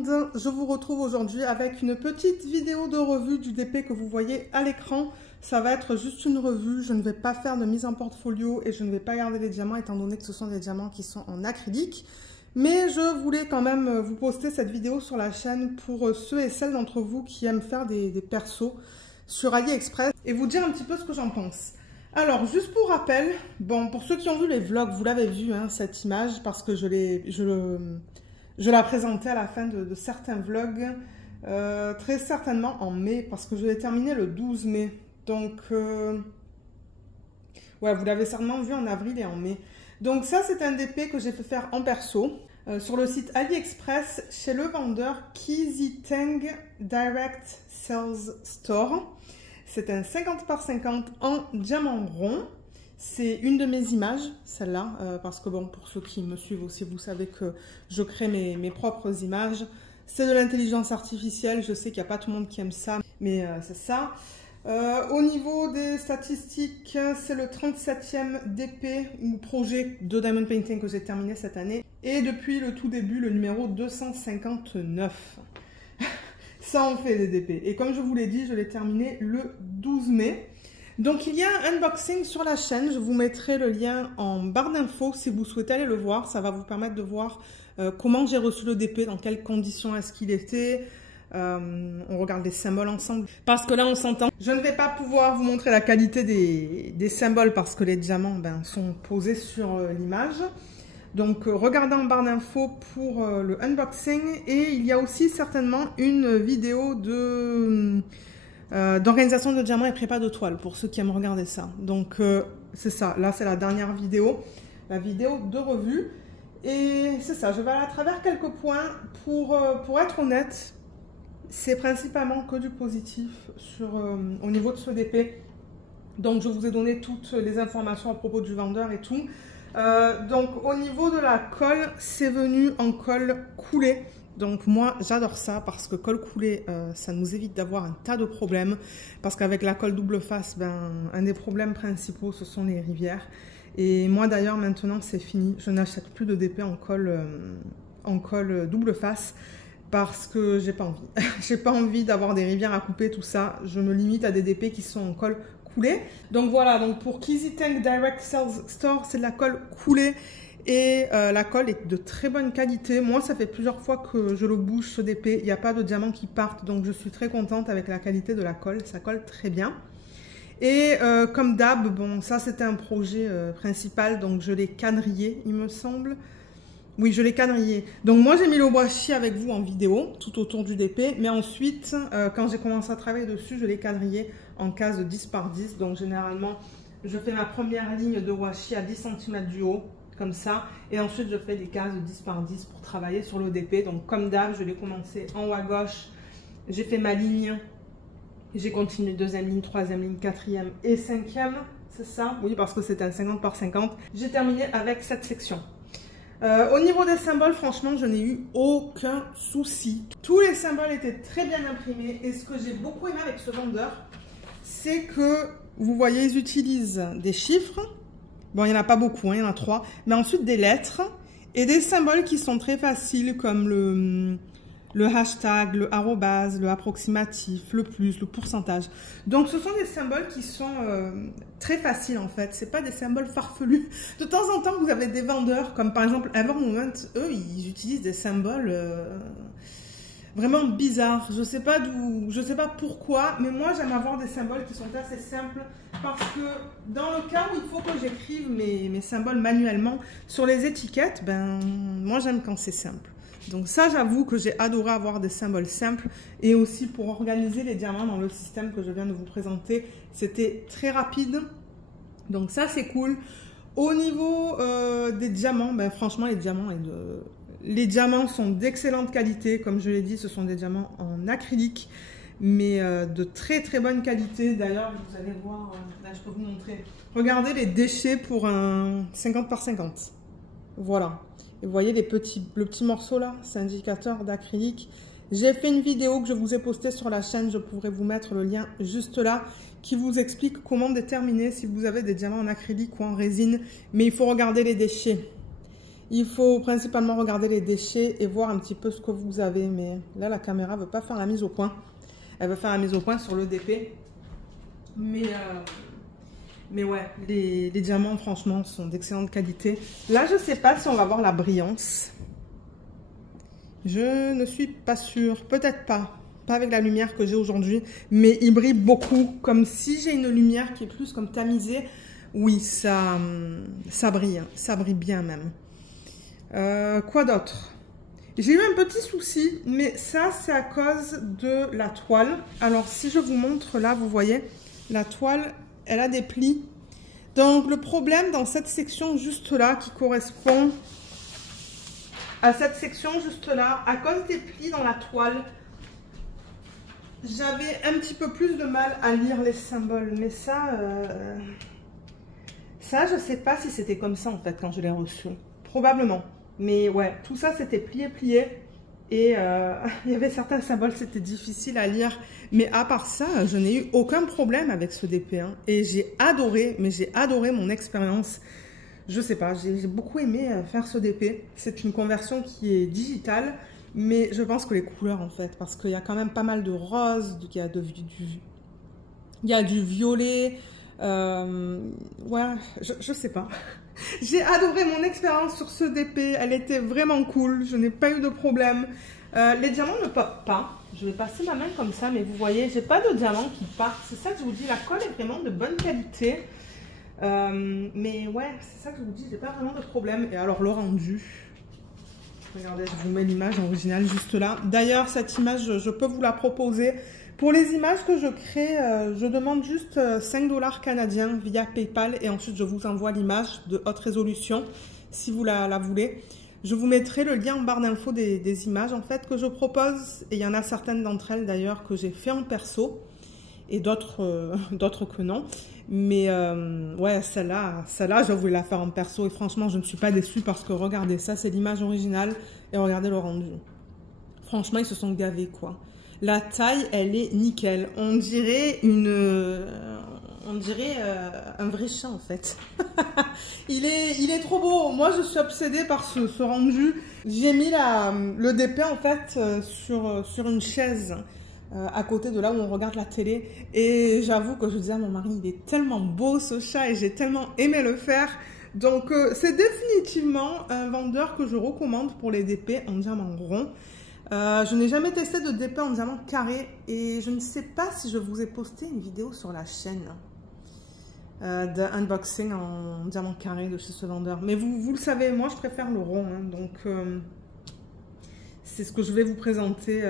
monde, je vous retrouve aujourd'hui avec une petite vidéo de revue du DP que vous voyez à l'écran. Ça va être juste une revue, je ne vais pas faire de mise en portfolio et je ne vais pas garder les diamants étant donné que ce sont des diamants qui sont en acrylique. Mais je voulais quand même vous poster cette vidéo sur la chaîne pour ceux et celles d'entre vous qui aiment faire des persos sur AliExpress et vous dire un petit peu ce que j'en pense. Alors, juste pour rappel, bon, pour ceux qui ont vu les vlogs, vous l'avez vu, hein, cette image, parce que je la présentais à la fin de certains vlogs, très certainement en mai, parce que je l'ai terminé le 12 mai. Donc, ouais, vous l'avez certainement vu en avril et en mai. Donc ça, c'est un DP que j'ai fait faire en perso, sur le site AliExpress, chez le vendeur Kiziteng Direct Sales Store. C'est un 50 par 50 en diamant rond. C'est une de mes images, celle-là, parce que bon, pour ceux qui me suivent aussi, vous savez que je crée mes propres images. C'est de l'intelligence artificielle, je sais qu'il n'y a pas tout le monde qui aime ça, mais c'est ça. Au niveau des statistiques, c'est le 37e DP ou projet de Diamond Painting que j'ai terminé cette année. Et depuis le tout début, le numéro 259. Ça en fait des DP. Et comme je vous l'ai dit, je l'ai terminé le 12 mai. Donc il y a un unboxing sur la chaîne. Je vous mettrai le lien en barre d'infos si vous souhaitez aller le voir. Ça va vous permettre de voir comment j'ai reçu le DP, dans quelles conditions est-ce qu'il était. On regarde les symboles ensemble. Parce que là, on s'entend. Je ne vais pas pouvoir vous montrer la qualité des symboles parce que les diamants sont posés sur l'image. Donc, regardez en barre d'infos pour le unboxing. Et il y a aussi certainement une vidéo d'organisation de diamants et prépa de toile pour ceux qui aiment regarder ça. Donc, c'est ça. Là, c'est la dernière vidéo. La vidéo de revue. Et c'est ça. Je vais aller à travers quelques points pour être honnête. C'est principalement que du positif au niveau de ce DP. Donc, je vous ai donné toutes les informations à propos du vendeur et tout. Donc, au niveau de la colle, c'est venu en colle coulée. Donc, moi, j'adore ça parce que colle coulée, ça nous évite d'avoir un tas de problèmes. Parce qu'avec la colle double face, un des problèmes principaux, ce sont les rivières. Et moi, d'ailleurs, maintenant, c'est fini. Je n'achète plus de DP en colle double face. Parce que j'ai pas envie. J'ai pas envie d'avoir des rivières à couper, tout ça. Je me limite à des DP qui sont en colle coulée. Donc voilà, donc pour Kiziteng Direct Sales Store, c'est de la colle coulée. Et la colle est de très bonne qualité. Moi, ça fait plusieurs fois que je le bouge, ce DP. Il n'y a pas de diamants qui partent. Donc je suis très contente avec la qualité de la colle. Ça colle très bien. Et comme d'hab, bon, ça c'était un projet principal. Donc je l'ai quadrillé, il me semble. Oui, je l'ai quadrillé. Donc moi, j'ai mis le washi avec vous en vidéo, tout autour du DP. Mais ensuite, quand j'ai commencé à travailler dessus, je l'ai quadrillé en case de 10 par 10. Donc généralement, je fais ma première ligne de washi à 10 cm du haut, comme ça. Et ensuite, je fais des cases de 10 par 10 pour travailler sur le DP. Donc comme d'hab, je l'ai commencé en haut à gauche. J'ai fait ma ligne. J'ai continué deuxième ligne, troisième ligne, quatrième et cinquième. C'est ça? Oui, parce que c'est un 50 par 50. J'ai terminé avec cette section. Au niveau des symboles, franchement, je n'ai eu aucun souci. Tous les symboles étaient très bien imprimés. Et ce que j'ai beaucoup aimé avec ce vendeur, c'est que, vous voyez, ils utilisent des chiffres. Bon, il n'y en a pas beaucoup, hein, il y en a 3. Mais ensuite, des lettres et des symboles qui sont très faciles, comme le hashtag, le arrobase, le approximatif, le plus, le pourcentage. Donc, ce sont des symboles qui sont très faciles, en fait. Ce pas des symboles farfelus. De temps en temps, vous avez des vendeurs, comme par exemple Evermoment, eux, ils utilisent des symboles vraiment bizarres. Je sais pas pourquoi, mais moi, j'aime avoir des symboles qui sont assez simples, parce que dans le cas où il faut que j'écrive mes symboles manuellement sur les étiquettes, moi, j'aime quand c'est simple. Donc ça, j'avoue que j'ai adoré avoir des symboles simples et aussi pour organiser les diamants dans le système que je viens de vous présenter. C'était très rapide. Donc ça, c'est cool. Au niveau des diamants, franchement, les diamants sont d'excellente qualité. Comme je l'ai dit, ce sont des diamants en acrylique, mais de très très bonne qualité. D'ailleurs, vous allez voir, là je peux vous montrer. Regardez les déchets pour un 50 par 50. Voilà. Et vous voyez le petit morceau là, c'est indicateur d'acrylique. J'ai fait une vidéo que je vous ai postée sur la chaîne, je pourrais vous mettre le lien juste là, qui vous explique comment déterminer si vous avez des diamants en acrylique ou en résine. Mais il faut regarder les déchets. Il faut principalement regarder les déchets et voir un petit peu ce que vous avez. Mais là, la caméra ne veut pas faire la mise au point. Elle veut faire la mise au point sur le DP. Mais ouais, les diamants, franchement, sont d'excellente qualité. Là, je ne sais pas si on va voir la brillance. Je ne suis pas sûre. Peut-être pas. Pas avec la lumière que j'ai aujourd'hui. Mais il brille beaucoup. Comme si j'ai une lumière qui est plus comme tamisée. Oui, ça brille. Ça brille bien même. Quoi d'autre? J'ai eu un petit souci, mais ça c'est à cause de la toile. Alors si je vous montre là, vous voyez, la toile, elle a des plis. Donc le problème dans cette section juste là, qui correspond à cette section juste là, à cause des plis dans la toile, j'avais un petit peu plus de mal à lire les symboles. Mais ça je sais pas si c'était comme ça en fait quand je l'ai reçu. Probablement. Mais ouais, tout ça c'était plié. Et il y avait certains symboles, c'était difficile à lire. Mais à part ça, je n'ai eu aucun problème avec ce DP. Hein. Et j'ai adoré, mais j'ai adoré mon expérience. Je sais pas, j'ai beaucoup aimé faire ce DP. C'est une conversion qui est digitale. Mais je pense que les couleurs en fait, parce qu'il y a quand même pas mal de rose, il y a du violet. Ouais, je sais pas. J'ai adoré mon expérience sur ce DP, elle était vraiment cool, je n'ai pas eu de problème. Les diamants ne popent pas, je vais passer ma main comme ça, mais vous voyez, j'ai pas de diamants qui partent, c'est ça que je vous dis, la colle est vraiment de bonne qualité. Mais ouais, c'est ça que je vous dis, j'ai pas vraiment de problème. Et alors le rendu, regardez, je vous mets l'image originale juste là. D'ailleurs, cette image, je peux vous la proposer. Pour les images que je crée, je demande juste 5 $ canadiens via PayPal et ensuite je vous envoie l'image de haute résolution si vous la voulez. Je vous mettrai le lien en barre d'infos des images en fait que je propose et il y en a certaines d'entre elles d'ailleurs que j'ai fait en perso et d'autres que non. Mais ouais, celle-là, je voulais la faire en perso et franchement je ne suis pas déçue parce que regardez ça, c'est l'image originale et regardez le rendu. Franchement, ils se sont gavés quoi. La taille, elle est nickel. On dirait un vrai chat en fait. il est trop beau. Moi, je suis obsédée par ce rendu. J'ai mis le DP en fait sur une chaise à côté de là où on regarde la télé. Et j'avoue que je disais à mon mari, il est tellement beau ce chat et j'ai tellement aimé le faire. Donc, c'est définitivement un vendeur que je recommande pour les DP en diamant rond. Je n'ai jamais testé de DP en diamant carré et je ne sais pas si je vous ai posté une vidéo sur la chaîne d'unboxing en diamant carré de chez ce vendeur. Mais vous le savez, moi je préfère le rond, hein, donc c'est ce que je vais vous présenter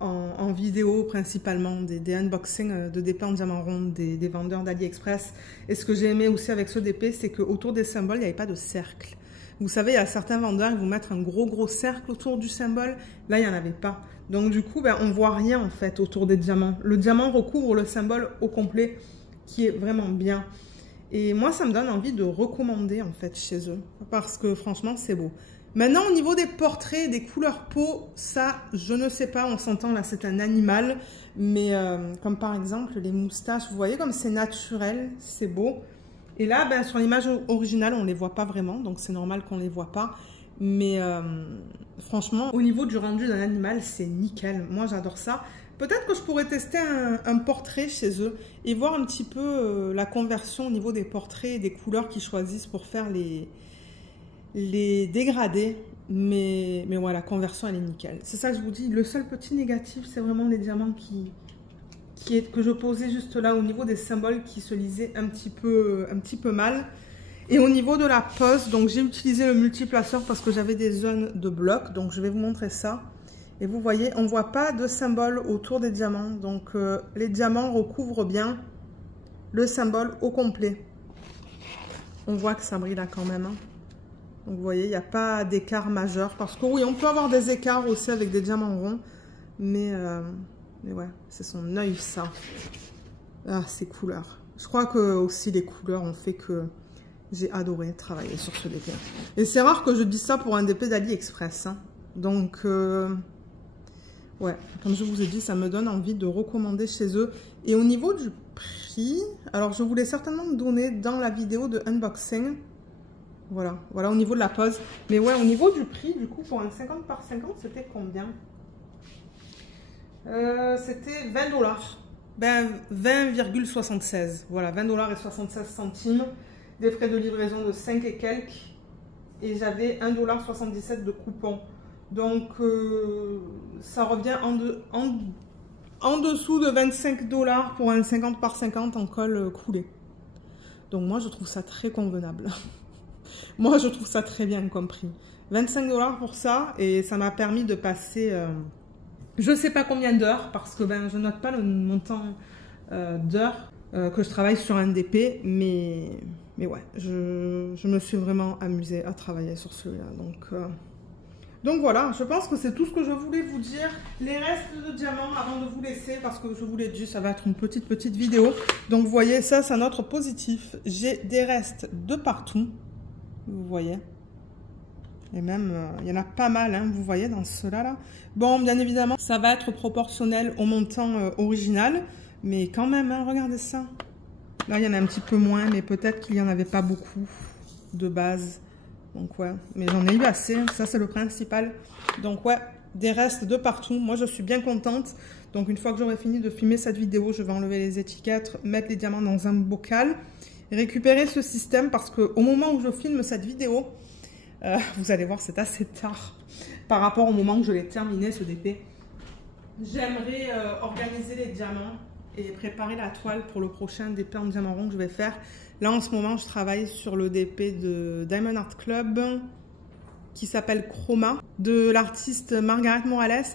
en vidéo principalement, des unboxings de DP en diamant rond des vendeurs d'AliExpress. Et ce que j'ai aimé aussi avec ce DP, c'est qu'autour des symboles, il n'y avait pas de cercle. Vous savez, il y a certains vendeurs, ils vous mettent un gros cercle autour du symbole. Là, il n'y en avait pas. Donc, du coup, on ne voit rien, en fait, autour des diamants. Le diamant recouvre le symbole au complet, qui est vraiment bien. Et moi, ça me donne envie de recommander, en fait, chez eux. Parce que, franchement, c'est beau. Maintenant, au niveau des portraits, des couleurs peau, ça, je ne sais pas. On s'entend, là, c'est un animal. Mais, comme par exemple, les moustaches, vous voyez comme c'est naturel, c'est beau. Et là, sur l'image originale, on ne les voit pas vraiment, donc c'est normal qu'on ne les voit pas. Mais franchement, au niveau du rendu d'un animal, c'est nickel. Moi, j'adore ça. Peut-être que je pourrais tester un portrait chez eux et voir un petit peu la conversion au niveau des portraits et des couleurs qu'ils choisissent pour faire les dégradés. Mais ouais, la conversion, elle est nickel. C'est ça que je vous dis. Le seul petit négatif, c'est vraiment les diamants que je posais juste là au niveau des symboles qui se lisaient un petit peu mal. Et au niveau de la pose, donc j'ai utilisé le multiplaceur parce que j'avais des zones de blocs. Donc je vais vous montrer ça. Et vous voyez, on ne voit pas de symbole autour des diamants. Donc les diamants recouvrent bien le symbole au complet. On voit que ça brille là quand même. Hein. Donc vous voyez, il n'y a pas d'écart majeur. Parce que oui, on peut avoir des écarts aussi avec des diamants ronds. Mais ouais, c'est son œil ça. Ah, ces couleurs. Je crois que aussi les couleurs ont fait que j'ai adoré travailler sur ce DP. Et c'est rare que je dise ça pour un DP d'AliExpress. Hein. Donc, ouais, comme je vous ai dit, ça me donne envie de recommander chez eux. Et au niveau du prix, alors je voulais certainement donner dans la vidéo de unboxing. Voilà, voilà au niveau de la pose. Mais ouais, au niveau du prix, du coup, pour un 50 par 50, c'était combien? C'était 20 $. Ben, 20,76. Voilà, 20 $ et 76 centimes. Des frais de livraison de 5 et quelques. Et j'avais 1,77 $ de coupon. Donc, ça revient en dessous de 25 $ pour un 50 par 50 en colle coulé. Donc, moi, je trouve ça très convenable. Moi, je trouve ça très bien comme prix. 25 $ pour ça, et ça m'a permis de passer, je ne sais pas combien d'heures, parce que ben, je note pas le montant d'heures que je travaille sur un DP, mais ouais, je me suis vraiment amusée à travailler sur celui-là. Donc voilà, je pense que c'est tout ce que je voulais vous dire. Les restes de diamants avant de vous laisser, parce que je vous l'ai dit, ça va être une petite vidéo. Donc vous voyez, ça c'est un autre positif. J'ai des restes de partout. Vous voyez, et même il y en a pas mal, hein, vous voyez dans ceux-là là. Bon, bien évidemment ça va être proportionnel au montant original, mais quand même, hein, regardez ça. Là il y en a un petit peu moins, mais peut-être qu'il n'y en avait pas beaucoup de base. Donc ouais, mais j'en ai eu assez, ça c'est le principal. Donc ouais, des restes de partout, moi je suis bien contente. Donc une fois que j'aurai fini de filmer cette vidéo, je vais enlever les étiquettes, mettre les diamants dans un bocal, récupérer ce système, parce qu'au moment où je filme cette vidéo, vous allez voir, c'est assez tard par rapport au moment où je l'ai terminé ce DP. J'aimerais organiser les diamants et préparer la toile pour le prochain DP en diamant rond que je vais faire. Là en ce moment je travaille sur le DP de Diamond Art Club qui s'appelle Chroma, de l'artiste Margaret Morales.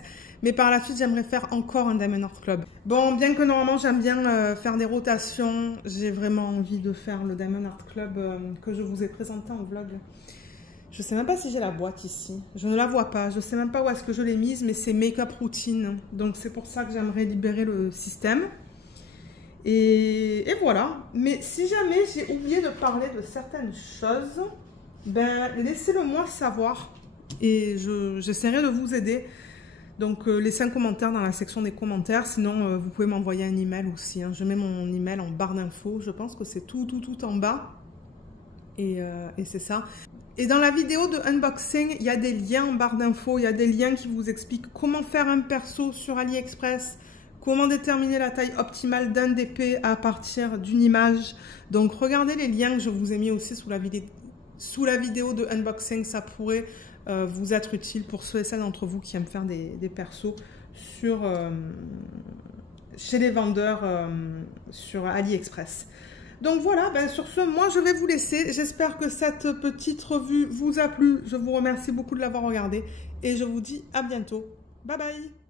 Mais par la suite, j'aimerais faire encore un Diamond Art Club. Bon, bien que normalement, j'aime bien faire des rotations, j'ai vraiment envie de faire le Diamond Art Club que je vous ai présenté en vlog. Je ne sais même pas si j'ai la boîte ici. Je ne la vois pas. Je ne sais même pas où est-ce que je l'ai mise, mais c'est Make-up Routine. Donc, c'est pour ça que j'aimerais libérer le système. Et voilà. Mais si jamais j'ai oublié de parler de certaines choses, ben, laissez-le moi savoir. Et j'essaierai de vous aider. Donc, laissez un commentaire dans la section des commentaires. Sinon, vous pouvez m'envoyer un email aussi. Hein. Je mets mon email en barre d'infos. Je pense que c'est tout en bas. Et c'est ça. Et dans la vidéo de unboxing, il y a des liens en barre d'infos. Il y a des liens qui vous expliquent comment faire un perso sur AliExpress. Comment déterminer la taille optimale d'un DP à partir d'une image. Donc, regardez les liens que je vous ai mis aussi sous la vidéo de unboxing. Ça pourrait vous être utile pour ceux et celles d'entre vous qui aiment faire des persos chez les vendeurs sur AliExpress. Donc voilà, ben sur ce, moi je vais vous laisser. J'espère que cette petite revue vous a plu. Je vous remercie beaucoup de l'avoir regardée et je vous dis à bientôt. Bye bye!